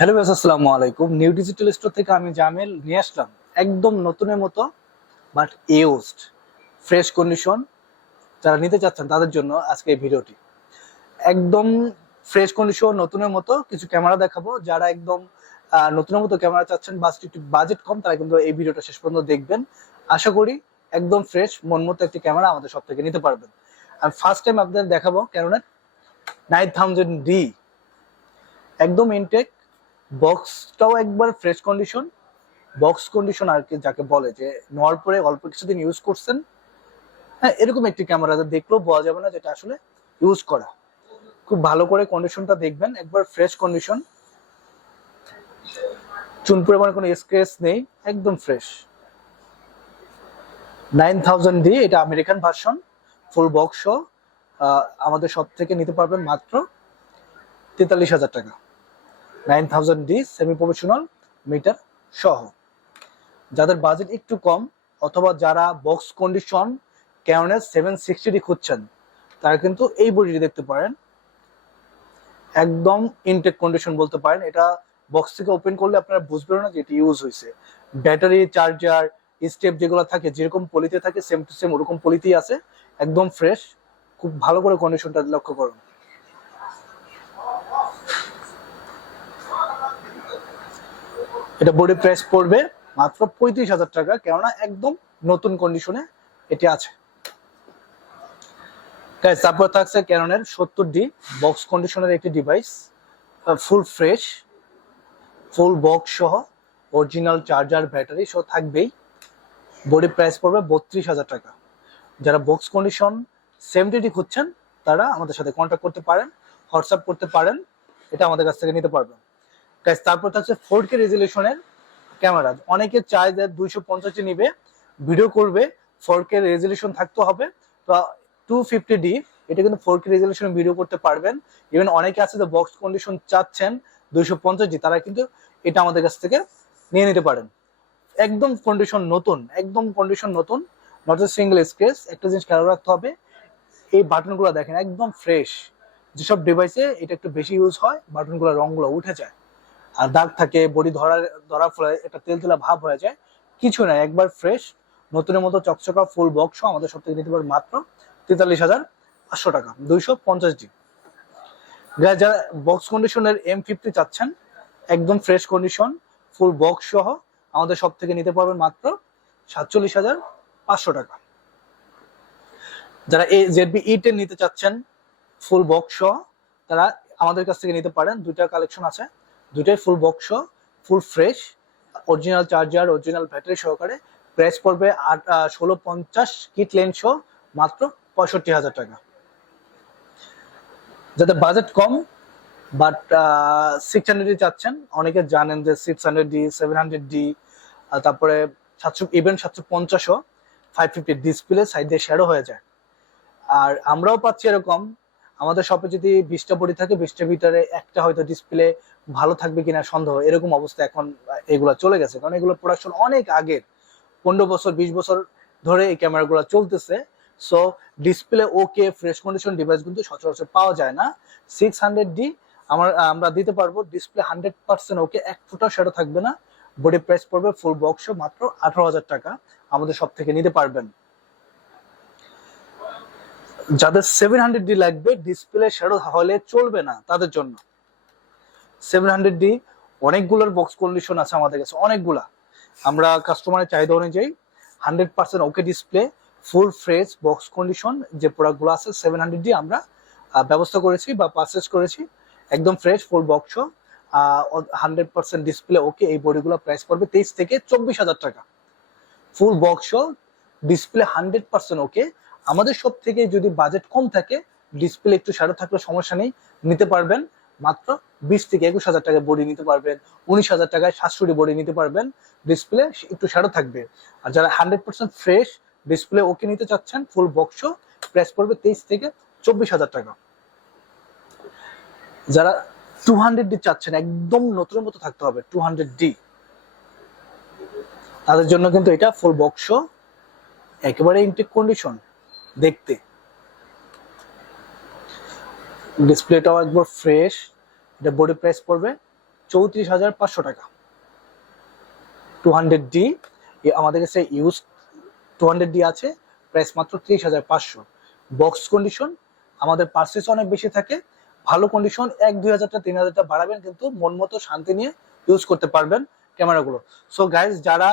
Hello guys, আসসালামু আলাইকুম। New digital store থেকে আমি জামিল নিয়ে আসলাম একদম নতুনের মতো বাট ইউজড ফ্রেশ কন্ডিশন। যারা নিতে চাচ্ছেন তাদের জন্য আজকে এই ভিডিওটি একদম ফ্রেশ কন্ডিশন নতুনের মতো কিছু ক্যামেরা দেখাবো। যারা একদম নতুনের মতো ক্যামেরা চাচ্ছেন বা একটু বাজেট কম, তারা কিন্তু এই ভিডিওটা শেষ পর্যন্ত দেখবেন। আশা করি একদম ফ্রেশ মন মতো একটি ক্যামেরা আমাদের সব থেকে নিতে পারবেন। আমি ফার্স্ট টাইম আপনাদের দেখাবো ক্যানোনের 9000D, একদম ইনটেক। বক্সটাও একবার ফ্রেশ কন্ডিশন, বক্স কন্ডিশন আর কি যাকে বলে, যে নেওয়ার পরে অল্প কিছুদিন ইউজ করছেন। হ্যাঁ, এরকম একটি ক্যামেরা দেখলেও বোঝা যাবে না যেটা আসলে ইউজ করা। খুব ভালো করে কন্ডিশনটা দেখবেন, একবার ফ্রেশ কন্ডিশন, চুন পরিমাণে কোনো স্ক্র্যাচ নেই, একদম ফ্রেশ। 9000D, এটা আমেরিকান ভার্সন, ফুল বক্স আমাদের সব থেকে নিতে পারবেন মাত্র 43,000 টাকা। 9000D সেমি প্রফেশনাল মিটার সহ। যাদের বাজেট একটু কম অথবা যারা বক্স কন্ডিশন ক্যানোনের 760D খুঁজছেন, তারা কিন্তু এই বডিটি দেখতে পারেন। একদম ইনটেক কন্ডিশন বলতে পারেন। এটা বক্স থেকে ওপেন করলে আপনারা বুঝবেন না যে এটি ইউজ হয়েছে। ব্যাটারি, চার্জার, স্টেপ যেগুলো থাকে যেরকম পলিতে থাকে সেম টু সেম ওরকম পলিতেই আছে, একদম ফ্রেশ। খুব ভালো করে কন্ডিশনটা লক্ষ্য করুন। এটা বডি প্রাইস পড়বে মাত্র 35,000 টাকা, কেননা একদম নতুন কন্ডিশনে এটি আছে। তারপর থাকছে ক্যাননের 70D বক্স কন্ডিশনের একটি device, full fresh, full box সহ, অরিজিনাল চার্জার, ব্যাটারি সহ থাকবেই। বডি প্রাইস পড়বে 32,000 টাকা। যারা বক্স কন্ডিশন 70D খুঁজছেন তারা আমাদের সাথে কন্ট্যাক্ট করতে পারেন, হোয়াটসঅ্যাপ করতে পারেন, এটা আমাদের কাছ থেকে নিতে পারবেন। তারপর থাকছে 4K রেজলিউশনের ক্যামেরা। অনেকে চায় যে 250 নিবে, ভিডিও করবে, 4K রেজলিউশন থাকতে হবে। তো 250D, এটা কিন্তু 4K রেজলিউশনে ভিডিও করতে পারবেন। ইভেন অনেকে আছে যে বক্স কন্ডিশন চাচ্ছেন 250G, তারা কিন্তু এটা আমাদের কাছ থেকে নিয়ে নিতে পারেন। একদম কন্ডিশন নতুন, একদম কন্ডিশন নতুন, নট এ সিঙ্গেল স্ক্র্যাচ। একটা জিনিস খেয়াল রাখতে হবে, এই বাটনগুলো দেখেন একদম ফ্রেশ। যেসব ডিভাইসে এটা একটু বেশি ইউজ হয়, বাটনগুলো রংগুলো উঠে যায় আর দাগ থাকে, বডি ধরার ফলে একটা তেলতেলা ভাব হয়ে যায়। কিছু নাই, একবার ফ্রেশ নতুনের মতো চকচকা ফুল বক্স আমাদের সব থেকে নিতে পারবেন মাত্র 43,500 টাকা, 250D। যারা বক্স কন্ডিশনের M50 চাচ্ছেন, একদম ফ্রেশ কন্ডিশন ফুল বক্স সহ আমাদের সব থেকে নিতে পারবেন মাত্র 47,500 টাকা। যারা ZB-E10 নিতে চাচ্ছেন ফুল বক্স সহ, তারা আমাদের কাছ থেকে নিতে পারেন। দুইটা কালেকশন আছে, দুইটাই full box, full fresh, original charger, original battery সহকারে। প্রাইস পড়বে 1650 কিট লেন্স সহ মাত্র 65,000 টাকা। যাদের বাজেট কম বাট 600D চাচ্ছেন, অনেকে জানেন যে 600D, 700D, তারপরে 700, ইভেন 750ও 550 ডিসপ্লে সাইড দিয়ে শ্যাডো হয়ে যায়। আর আমরাও পাচ্ছি এরকম। আমাদের শপে যদি 20টা বডি থাকে, 20টার ভিতরে একটা হয়তো ডিসপ্লে ভালো থাকবে কিনা সন্দেহ, এরকম অবস্থা এখন এগুলো চলে গেছে। কারণ এগুলো প্রোডাকশন অনেক আগের, 15 বছর 20 বছর ধরে এই ক্যামেরাগুলো চলতেছে। সো ডিসপ্লে ওকে, ফ্রেশ কন্ডিশন ডিভাইস কিন্তু সচরাচর পাওয়া যায় না। 600D আমরা দিতে পারবো, ডিসপ্লে 100% ওকে, এক ফোঁটা শ্যাডো থাকবে না। বডি প্রাইস পড়বে ফুল বক্স মাত্র 18,000 টাকা, আমাদের সব থেকে নিতে পারবেন। যাদের 700D লাগবে, ডিসপ্লে শ্যাডো হলে চলবে না, তাদের জন্য 700D অনেকগুলোর বক্স কন্ডিশন আছে আমাদের কাছে, অনেকগুলা। আমরা কাস্টমারের চাহিদা অনুযায়ী 100% ওকে display, full fresh box condition যে প্রোডাক্টগুলো আছে 700D আমরা ব্যবস্থা করেছি বা পারচেজ করেছি। একদম ফ্রেশ ফুল বক্স, 100% ডিসপ্লে ওকে, এই বডিগুলো প্রাইস পড়বে 23 থেকে 24,000 টাকা। ফুল বক্স, ডিসপ্লে 100% ওকে। আমাদের সব থেকে যদি বাজেট কম থাকে, ডিসপ্লে একটু শ্যাডো থাকলে সমস্যা নেই, নিতে পারবেন মাত্র 20 থেকে 21,000 টাকায় বডি নিতে পারবেন, 19,000 টাকায় 700D বডি নিতে পারবেন, ডিসপ্লে একটু শ্যাডো থাকবে। আর যারা 100% ফ্রেশ ডিসপ্লে ওকে নিতে চাচ্ছেন, ফুল বক্স, প্রাইস পড়বে 23 থেকে 24,000 টাকা। যারা 200D চাচ্ছেন, একদম নতুনের মতো থাকতে হবে 200D, তাদের জন্য কিন্তু এটা ফুল বক্স, একেবারে ইনটেক কন্ডিশন দেখতে, ডিসপ্লেটাও একবার ফ্রেশ। এটা বডি প্রাইস পড়বে 34,500 টাকা। 200D আমাদের কাছে ইউজ 200D আছে, প্রাইস মাত্র 30,500। বক্স কন্ডিশন, আমাদের পার্সেস অনেক বেশি থাকে, ভালো কন্ডিশন, 1-2 হাজারটা 3,000টা বাড়াবেন কিন্তু মন মতো শান্তি নিয়ে ইউজ করতে পারবেন ক্যামেরাগুলো। সো গাইজ, যারা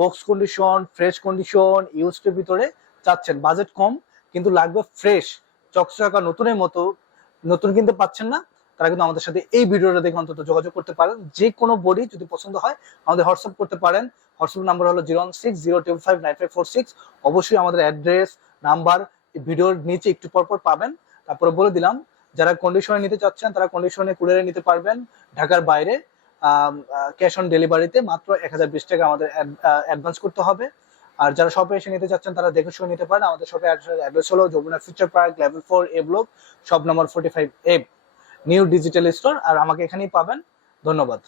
বক্স কন্ডিশন, ফ্রেশ কন্ডিশন ইউজডের ভিতরে চাচ্ছেন, বাজেট কম কিন্তু লাগবে ফ্রেশ চকচকা নতুনের মতো, নতুন কিনতে পাচ্ছেন না, তারা কিন্তু আমাদের সাথে এই ভিডিওটা দেখে অন্তত যোগাযোগ করতে পারেন। যে কোনো বডি যদি পছন্দ হয় আমাদের হোয়াটসঅ্যাপ করতে পারেন। হোয়াটসঅ্যাপ নাম্বার হলো 01602559546। অবশ্যই আমাদের অ্যাড্রেস নাম্বার ভিডিওর নিচে একটু পরপর পাবেন। তারপরে বলে দিলাম, যারা কন্ডিশনে নিতে চাচ্ছেন তারা কন্ডিশনে কুরিয়ারে নিতে পারবেন ঢাকার বাইরে। ক্যাশ অন ডেলিভারিতে মাত্র 1,020 টাকা আমাদের অ্যাডভান্স করতে হবে। আর যারা শপে এসে নিতে চাচ্ছেন তারা দেখে শুনে নিতে পারেন। আমাদের শপে অ্যাড্রেস হলো Jamuna future park, level 4A block, shop number 45A, new digital store. আর আমাকে এখানেই পাবেন। ধন্যবাদ।